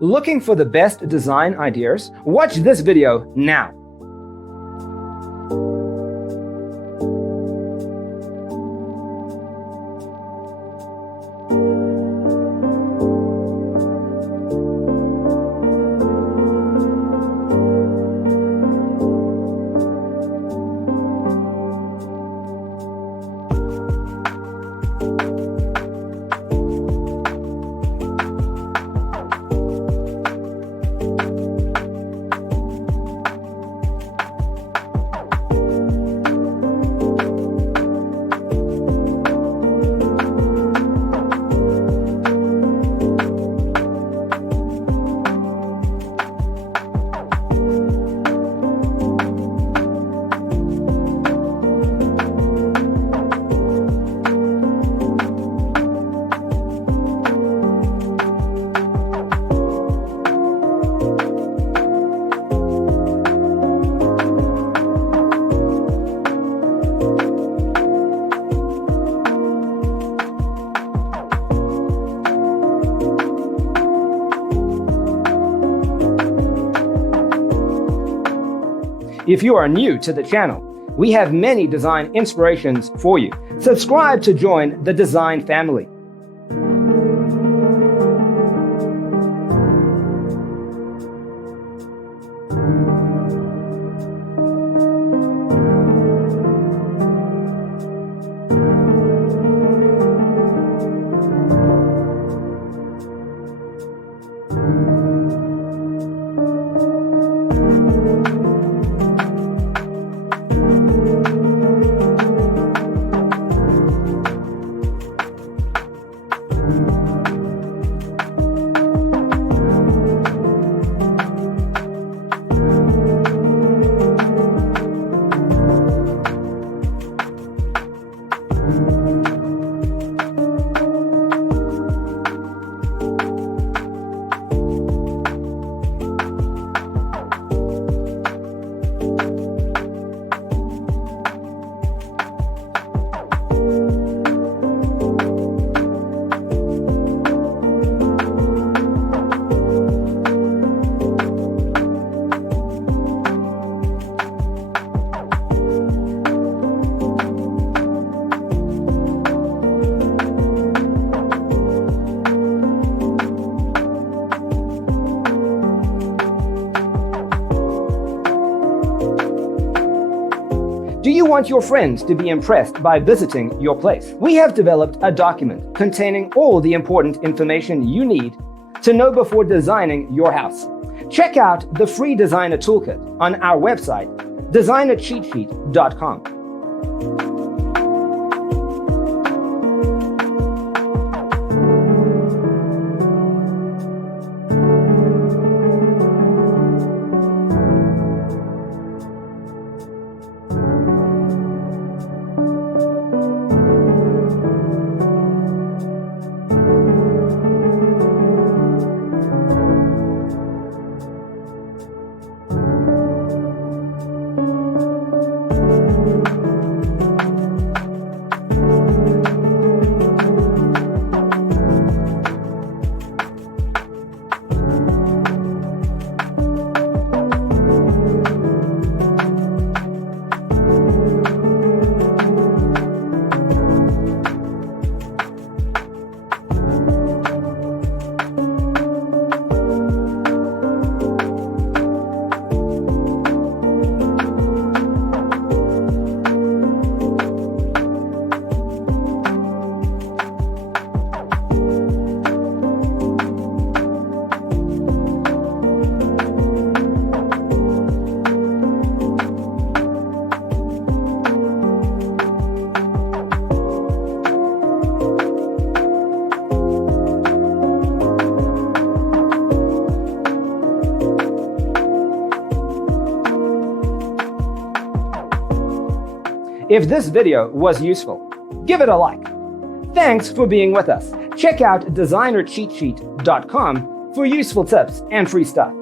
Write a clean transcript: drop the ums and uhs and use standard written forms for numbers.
Looking for the best design ideas? Watch this video now. If you are new to the channel, we have many design inspirations for you. Subscribe to join the design family. Do you want your friends to be impressed by visiting your place? We have developed a document containing all the important information you need to know before designing your house. Check out the free designer toolkit on our website, designercheatsheet.com. If this video was useful, give it a like. Thanks for being with us. Check out designercheatsheet.com for useful tips and free stuff.